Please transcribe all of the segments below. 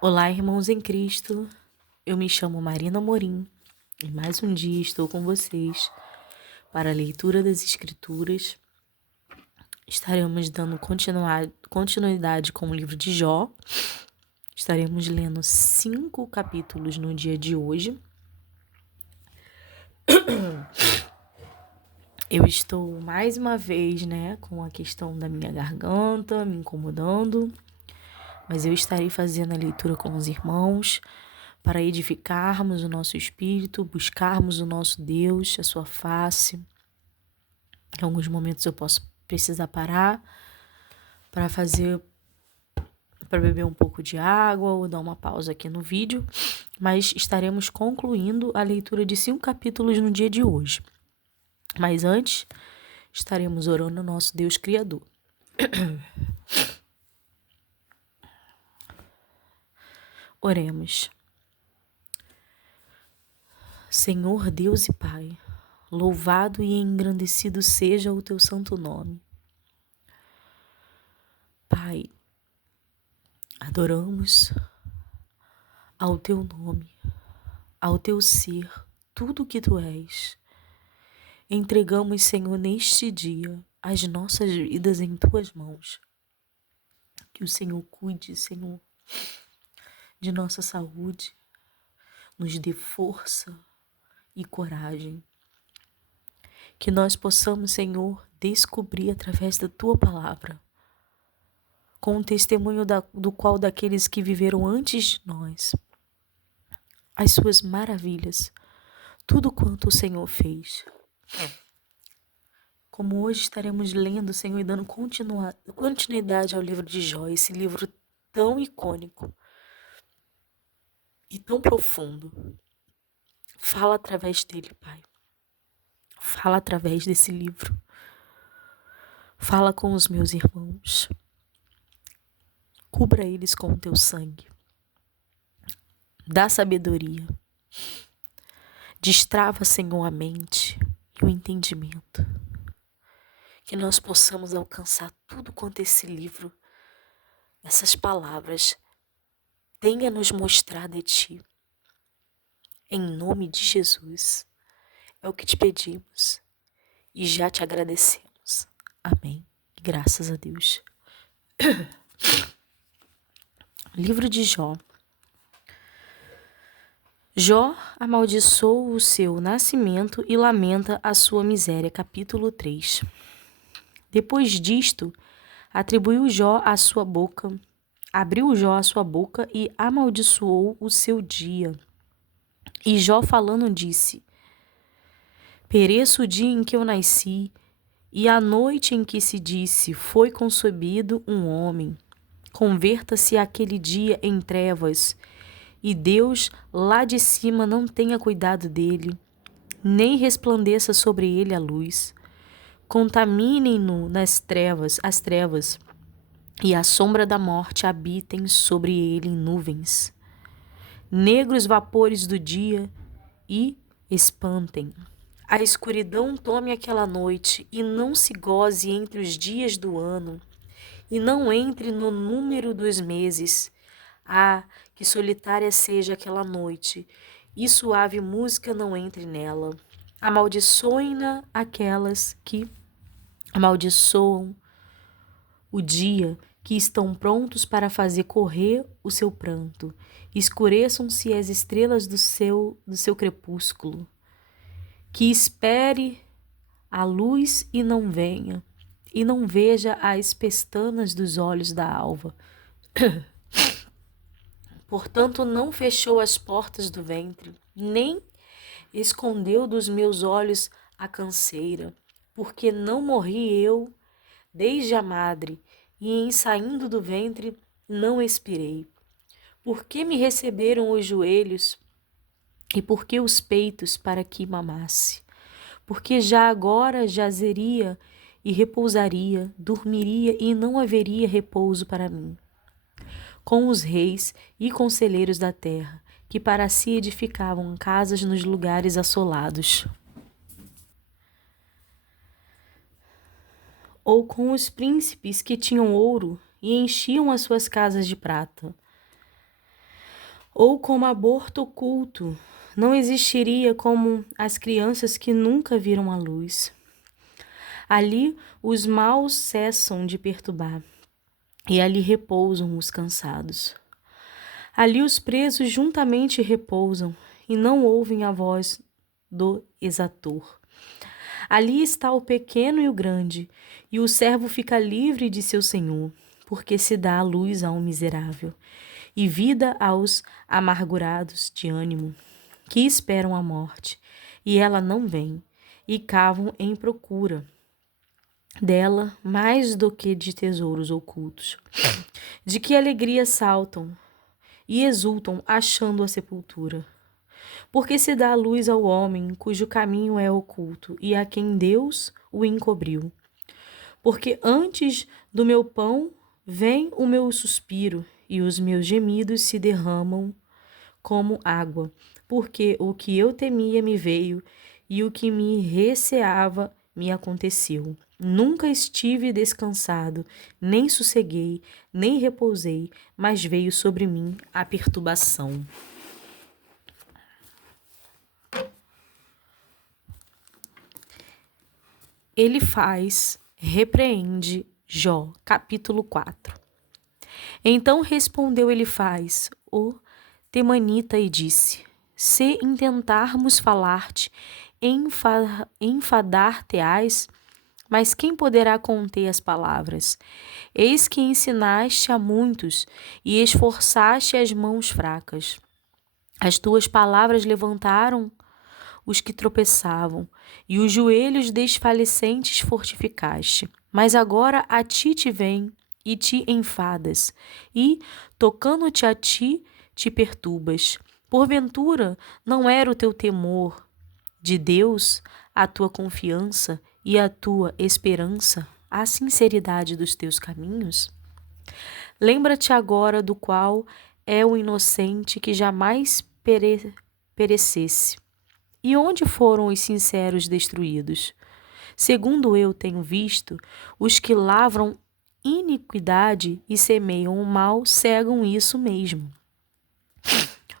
Olá, irmãos em Cristo. Eu me chamo Marina Morim e mais um dia estou com vocês para a leitura das Escrituras. Estaremos dando continuidade com o livro de Jó. Estaremos lendo 5 capítulos no dia de hoje. Eu estou mais uma vez, com a questão da minha garganta me incomodando, mas eu estarei fazendo a leitura com os irmãos para edificarmos o nosso espírito, buscarmos o nosso Deus, a sua face. Em alguns momentos eu posso precisar parar para beber um pouco de água ou dar uma pausa aqui no vídeo, mas estaremos concluindo a leitura de 5 capítulos no dia de hoje. Mas antes, estaremos orando ao nosso Deus Criador. Oremos. Senhor Deus e Pai, louvado e engrandecido seja o teu santo nome. Pai, adoramos ao teu nome, ao teu ser, tudo que tu és. Entregamos, Senhor, neste dia, as nossas vidas em tuas mãos. Que o Senhor cuide, Senhor, de nossa saúde, nos dê força e coragem. Que nós possamos, Senhor, descobrir através da tua palavra, com o testemunho do qual daqueles que viveram antes de nós, as suas maravilhas, tudo quanto o Senhor fez. Como hoje estaremos lendo, Senhor, e dando continuidade ao livro de Jó, esse livro tão icônico e tão profundo. Fala através dele, Pai. Fala através desse livro. Fala com os meus irmãos. Cubra eles com o teu sangue. Dá sabedoria. Destrava, Senhor, a mente e o entendimento. Que nós possamos alcançar tudo quanto esse livro, essas palavras, tenha nos mostrado de ti. Em nome de Jesus, é o que te pedimos e já te agradecemos. Amém. Graças a Deus. Livro de Jó. Jó amaldiçoa o seu nascimento e lamenta a sua miséria. Capítulo 3. Depois disto, abriu Jó a sua boca e amaldiçoou o seu dia. E Jó falando disse: Pereça o dia em que eu nasci, e a noite em que se disse, foi concebido um homem. Converta-se aquele dia em trevas, e Deus lá de cima não tenha cuidado dele, nem resplandeça sobre ele a luz. Contaminem-no nas trevas, as trevas, e a sombra da morte habitem sobre ele em nuvens. Negros vapores do dia e espantem. A escuridão tome aquela noite e não se goze entre os dias do ano, e não entre no número dos meses. Ah, que solitária seja aquela noite, e suave música não entre nela. Amaldiçoem-na aquelas que amaldiçoam o dia, que estão prontos para fazer correr o seu pranto. Escureçam-se as estrelas do seu crepúsculo. Que espere a luz e não venha, e não veja as pestanas dos olhos da alva. Portanto, não fechou as portas do ventre, nem escondeu dos meus olhos a canseira, porque não morri eu desde a madre, e em saindo do ventre não expirei. Por que me receberam os joelhos, e por que os peitos para que mamasse? Porque já agora jazeria e repousaria, dormiria e não haveria repouso para mim. Com os reis e conselheiros da terra, que para si edificavam casas nos lugares assolados. Ou com os príncipes que tinham ouro e enchiam as suas casas de prata. ou como aborto oculto, não existiria como as crianças que nunca viram a luz. Ali os maus cessam de perturbar, e ali repousam os cansados. Ali os presos juntamente repousam, e não ouvem a voz do exator. Ali está o pequeno e o grande, e o servo fica livre de seu senhor, porque se dá a luz ao miserável, e vida aos amargurados de ânimo, que esperam a morte, e ela não vem, e cavam em procura dela mais do que de tesouros ocultos. De que alegria saltam e exultam achando a sepultura. Porque se dá a luz ao homem cujo caminho é oculto e a quem Deus o encobriu. Porque antes do meu pão vem o meu suspiro e os meus gemidos se derramam como água. Porque o que eu temia me veio e o que me receava me aconteceu. Nunca estive descansado, nem sosseguei, nem repousei, mas veio sobre mim a perturbação. Ele repreende Jó, capítulo 4. Então respondeu Elifaz, o temanita, e disse: Se intentarmos falar-te, enfadar-te-ás, mas quem poderá conter as palavras? Eis que ensinaste a muitos e esforçaste as mãos fracas. As tuas palavras levantaram os que tropeçavam, e os joelhos desfalecentes fortificaste. Mas agora a ti te vem e te enfadas, e, tocando-te a ti, te perturbas. Porventura, não era o teu temor de Deus, a tua confiança e a tua esperança, a sinceridade dos teus caminhos? Lembra-te agora do qual é o inocente que jamais perecesse. E onde foram os sinceros destruídos? Segundo eu tenho visto, os que lavram iniquidade e semeiam o mal cegam isso mesmo.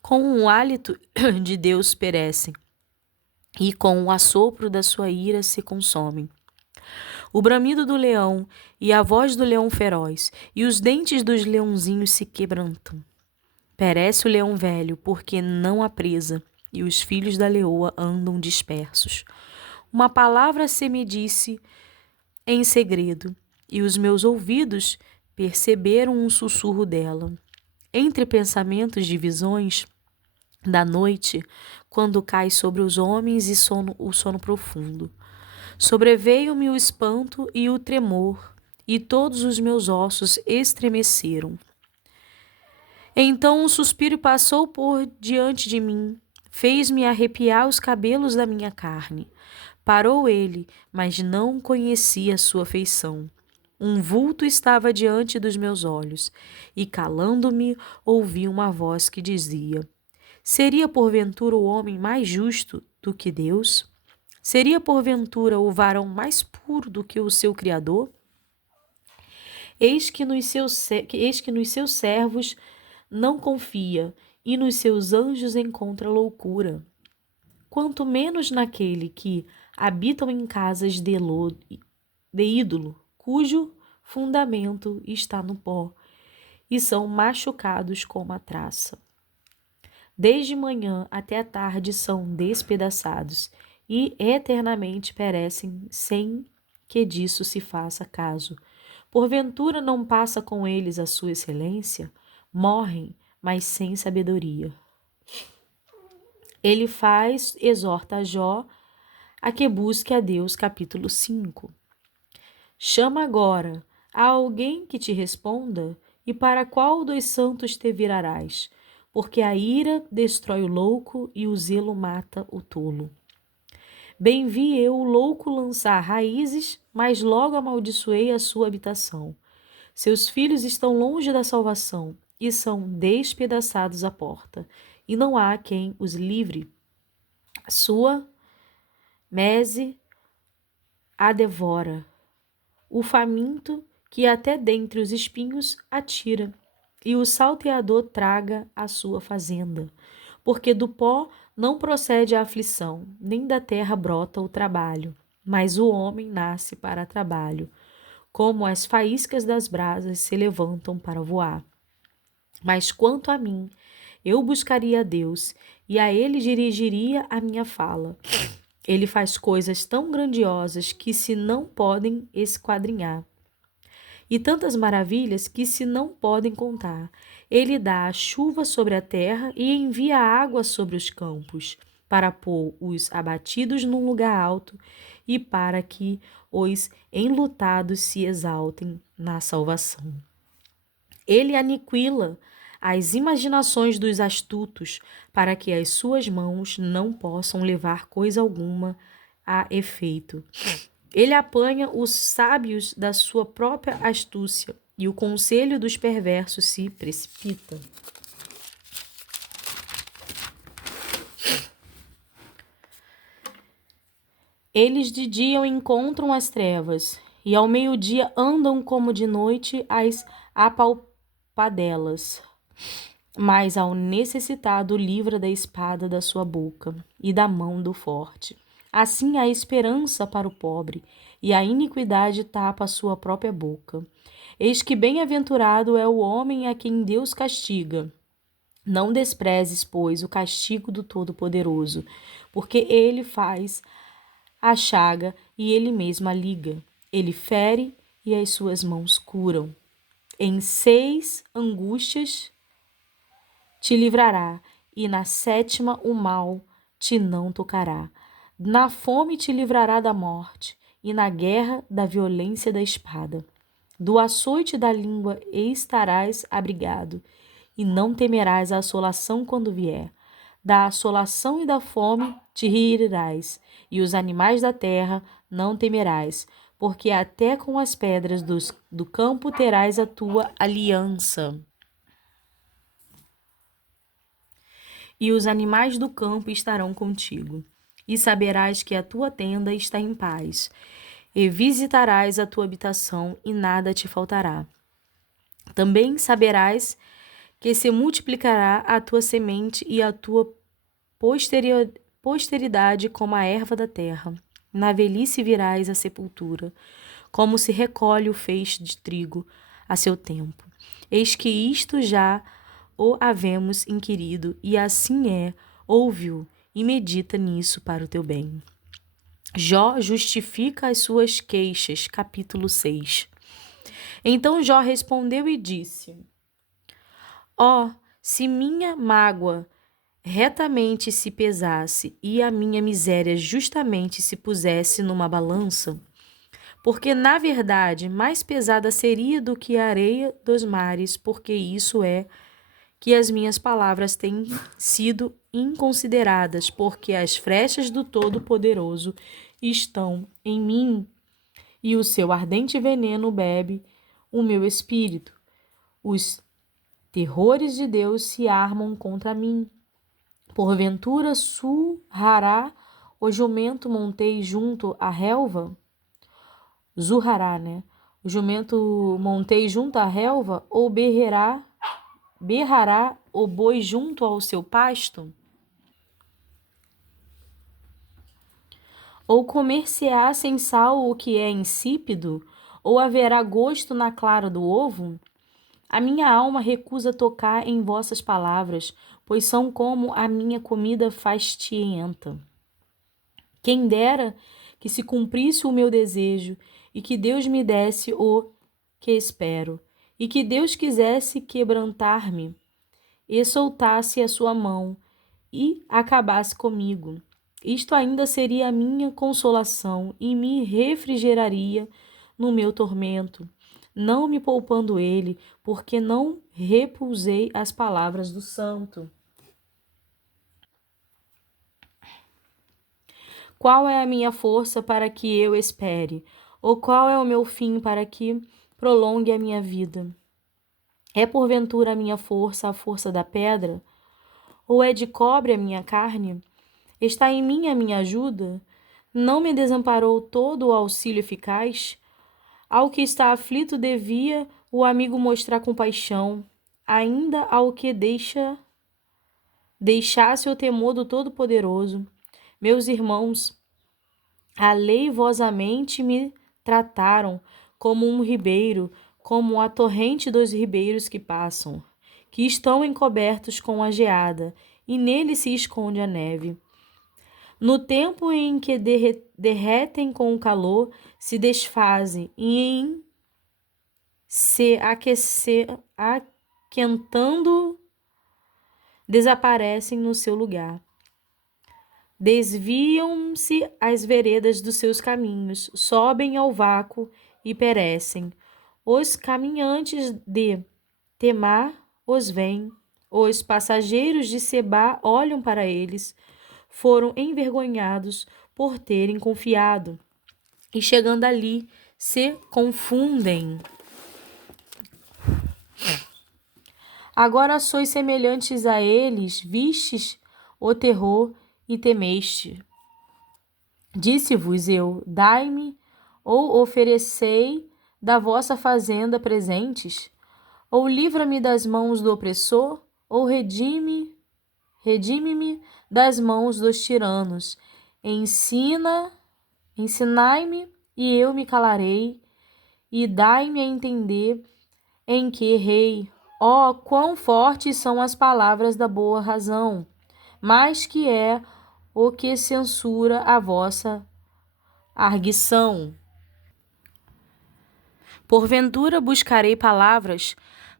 Com o hálito de Deus perecem, e com o assopro da sua ira se consomem. O bramido do leão e a voz do leão feroz, e os dentes dos leãozinhos se quebrantam. Perece o leão velho, porque não há presa, e os filhos da leoa andam dispersos. Uma palavra se me disse em segredo, e os meus ouvidos perceberam um sussurro dela. Entre pensamentos de visões da noite, quando cai sobre os homens e o sono profundo. Sobreveio-me o espanto e o tremor, e todos os meus ossos estremeceram. Então um suspiro passou por diante de mim, fez-me arrepiar os cabelos da minha carne. Parou ele, mas não conhecia sua feição. Um vulto estava diante dos meus olhos, e calando-me, ouvi uma voz que dizia: Seria porventura o homem mais justo do que Deus? Seria porventura o varão mais puro do que o seu Criador? Eis que nos seus servos não confia, e nos seus anjos encontra loucura. Quanto menos naquele que habitam em casas de ídolo, cujo fundamento está no pó, e são machucados como a traça. Desde manhã até a tarde são despedaçados, e eternamente perecem sem que disso se faça caso. Porventura não passa com eles a sua excelência? Morrem, mas sem sabedoria. Ele exorta a Jó a que busque a Deus, capítulo 5. Chama agora a alguém que te responda, e para qual dos santos te virarás? Porque a ira destrói o louco e o zelo mata o tolo. Bem vi eu o louco lançar raízes, mas logo amaldiçoei a sua habitação. Seus filhos estão longe da salvação e são despedaçados à porta, e não há quem os livre. Sua mese a devora, o faminto que até dentre os espinhos atira. e o salteador traga a sua fazenda. Porque do pó não procede a aflição, nem da terra brota o trabalho, mas o homem nasce para trabalho, como as faíscas das brasas se levantam para voar. Mas quanto a mim, eu buscaria a Deus, e a Ele dirigiria a minha fala. Ele faz coisas tão grandiosas que se não podem esquadrinhar, e tantas maravilhas que se não podem contar. Ele dá a chuva sobre a terra e envia a água sobre os campos, para pôr os abatidos num lugar alto e para que os enlutados se exaltem na salvação. Ele aniquila as imaginações dos astutos, para que as suas mãos não possam levar coisa alguma a efeito. Ele apanha os sábios da sua própria astúcia, e o conselho dos perversos se precipita. Eles de dia encontram as trevas, e ao meio-dia andam como de noite as apalpadelas. Mas ao necessitado livra da espada da sua boca e da mão do forte. Assim há esperança para o pobre, e a iniquidade tapa a sua própria boca. Eis que bem-aventurado é o homem a quem Deus castiga. Não desprezes, pois, o castigo do Todo-Poderoso, porque ele faz a chaga e ele mesmo a liga. Ele fere e as suas mãos curam. Em 6 angústias te livrará, e na 7ª o mal te não tocará. Na fome te livrará da morte, e na guerra da violência da espada. Do açoite da língua estarás abrigado, e não temerás a assolação quando vier. Da assolação e da fome te rirás, e os animais da terra não temerás, porque até com as pedras do campo terás a tua aliança. E os animais do campo estarão contigo. E saberás que a tua tenda está em paz, e visitarás a tua habitação, e nada te faltará. Também saberás que se multiplicará a tua semente e a tua posteridade como a erva da terra. Na velhice virás à sepultura, como se recolhe o feixe de trigo a seu tempo. Eis que isto já o havemos inquirido, e assim é, ouve-o e medita nisso para o teu bem. Jó justifica as suas queixas, capítulo 6. Então Jó respondeu e disse: Ó, se minha mágoa retamente se pesasse e a minha miséria justamente se pusesse numa balança, porque na verdade mais pesada seria do que a areia dos mares, porque isso é que as minhas palavras têm sido inconsideradas, porque as flechas do Todo-Poderoso estão em mim, e o seu ardente veneno bebe o meu espírito. Os terrores de Deus se armam contra mim. Porventura surrará o jumento montei junto à relva? Zurrará, né? O jumento montei junto à relva, ou berrará o boi junto ao seu pasto? Ou comer-se-á sem sal o que é insípido? Ou haverá gosto na clara do ovo? A minha alma recusa tocar em vossas palavras, pois são como a minha comida fastienta. Quem dera que se cumprisse o meu desejo, e que Deus me desse o que espero, e que Deus quisesse quebrantar-me, e soltasse a sua mão, e acabasse comigo. Isto ainda seria a minha consolação, e me refrigeraria no meu tormento, não me poupando ele, porque não repulsei as palavras do santo. Qual é a minha força para que eu espere? Ou qual é o meu fim para que prolongue a minha vida? É porventura a minha força a força da pedra? Ou é de cobre a minha carne? Está em mim a minha ajuda? Não me desamparou todo o auxílio eficaz? Ao que está aflito devia o amigo mostrar compaixão. ainda ao que deixasse o temor do Todo-Poderoso. Meus irmãos, aleivosamente me trataram como um ribeiro, como a torrente dos ribeiros que passam, que estão encobertos com a geada, e nele se esconde a neve. No tempo em que derretem com o calor, se desfazem, e em se aquentando, desaparecem no seu lugar. Desviam-se as veredas dos seus caminhos, sobem ao vácuo e perecem. Os caminhantes de Temar os veem, os passageiros de Sebá olham para eles, foram envergonhados por terem confiado, e chegando ali, se confundem. Agora sois semelhantes a eles, vistes o terror e temeste. Disse-vos eu, dai-me, ou oferecei da vossa fazenda presentes, ou livra-me das mãos do opressor, ou redime-me das mãos dos tiranos. Ensinai-me, e eu me calarei, e dai-me a entender em que errei. Ó, quão fortes são as palavras da boa razão, mas que é o que censura a vossa arguição. Porventura buscarei palavras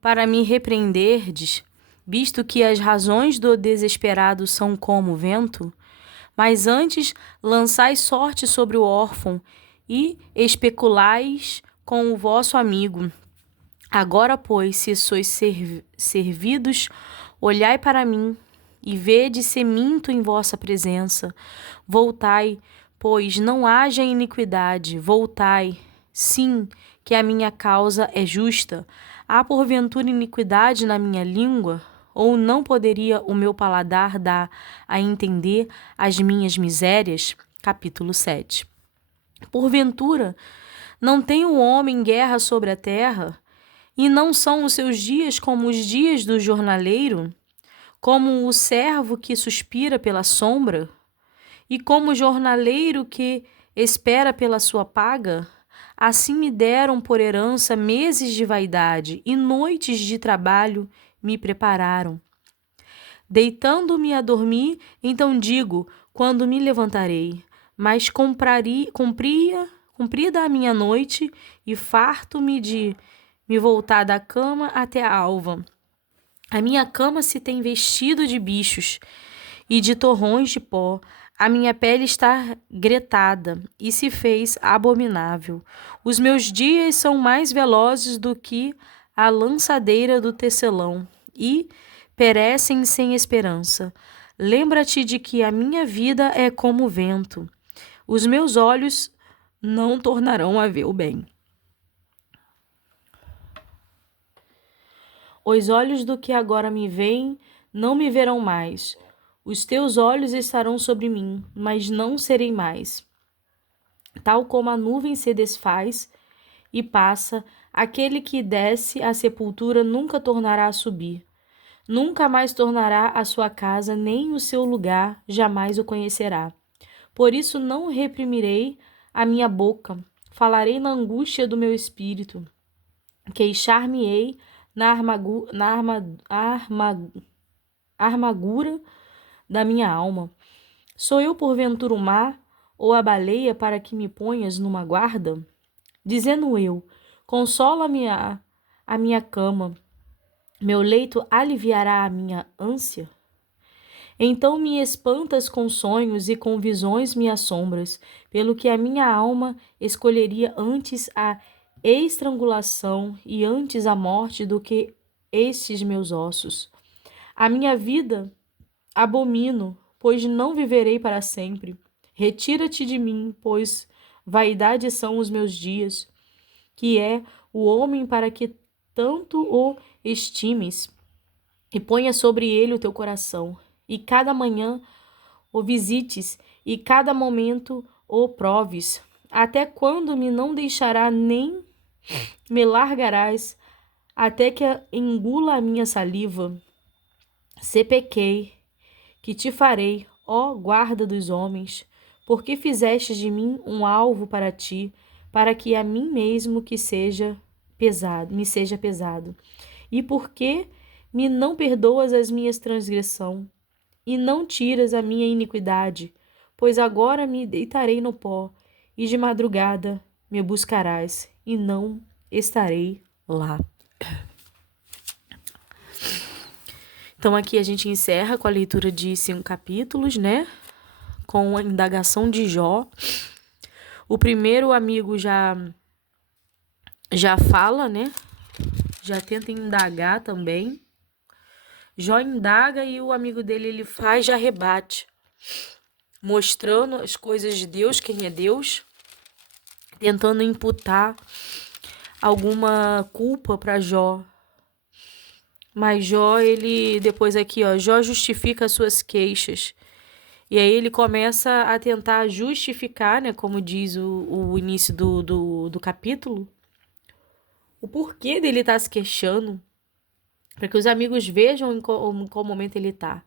para me repreenderdes, visto que as razões do desesperado são como o vento? Mas antes lançais sorte sobre o órfão e especulais com o vosso amigo. Agora, pois, se sois servidos, olhai para mim e vede se minto em vossa presença. Voltai, pois não haja iniquidade, voltai. Sim, que a minha causa é justa. Há porventura iniquidade na minha língua? Ou não poderia o meu paladar dar a entender as minhas misérias? Capítulo 7. Porventura, não tem o homem guerra sobre a terra? E não são os seus dias como os dias do jornaleiro? Como o servo que suspira pela sombra? E como o jornaleiro que espera pela sua paga? Assim me deram por herança meses de vaidade, e noites de trabalho me prepararam. Deitando-me a dormir, então digo, quando me levantarei, mas cumprida a minha noite, e farto-me de me voltar da cama até a alva. A minha cama se tem vestido de bichos e de torrões de pó. A minha pele está gretada e se fez abominável. Os meus dias são mais velozes do que a lançadeira do tecelão e perecem sem esperança. Lembra-te de que a minha vida é como o vento. Os meus olhos não tornarão a ver o bem. Os olhos do que agora me veem não me verão mais. Os teus olhos estarão sobre mim, mas não serei mais. Tal como a nuvem se desfaz e passa, aquele que desce à sepultura nunca tornará a subir. Nunca mais tornará à sua casa, nem o seu lugar jamais o conhecerá. Por isso não reprimirei a minha boca, falarei na angústia do meu espírito. Queixar-me-ei na armadura da minha alma. Sou eu porventura o mar, ou a baleia para que me ponhas numa guarda? Dizendo eu, consola-me a minha cama, meu leito aliviará a minha ânsia? Então me espantas com sonhos e com visões me assombras, pelo que a minha alma escolheria antes a estrangulação e antes a morte do que estes meus ossos. A minha vida abomino, pois não viverei para sempre. Retira-te de mim, pois vaidade são os meus dias, que é o homem para que tanto o estimes, e ponha sobre ele o teu coração, e cada manhã o visites, e cada momento o proves. Até quando me não deixará nem me largarás até que engula a minha saliva. Se pequei, que te farei, ó guarda dos homens, porque fizeste de mim um alvo para ti, para que a mim mesmo que seja pesado, me seja pesado. E porque me não perdoas as minhas transgressões, e não tiras a minha iniquidade, pois agora me deitarei no pó, e de madrugada me buscarás, e não estarei lá. Então aqui a gente encerra com a leitura de 5 capítulos, né? Com a indagação de Jó. O primeiro amigo já fala, né? Já tenta indagar também. Jó indaga e o amigo dele ele faz, já rebate, mostrando as coisas de Deus, quem é Deus, tentando imputar alguma culpa para Jó. Mas Jó, ele, depois aqui, ó, Jó justifica as suas queixas. E aí ele começa a tentar justificar, né, como diz o início do capítulo, o porquê dele estar se queixando, para que os amigos vejam em qual momento ele está.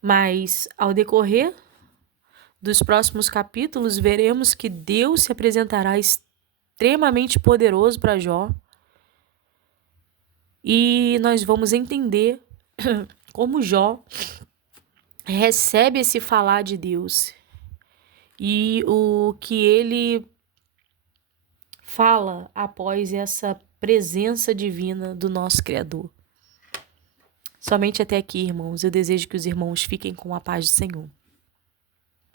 Mas, ao decorrer dos próximos capítulos, veremos que Deus se apresentará extremamente poderoso para Jó. E nós vamos entender como Jó recebe esse falar de Deus e o que ele fala após essa presença divina do nosso Criador. Somente até aqui, irmãos. Eu desejo que os irmãos fiquem com a paz do Senhor.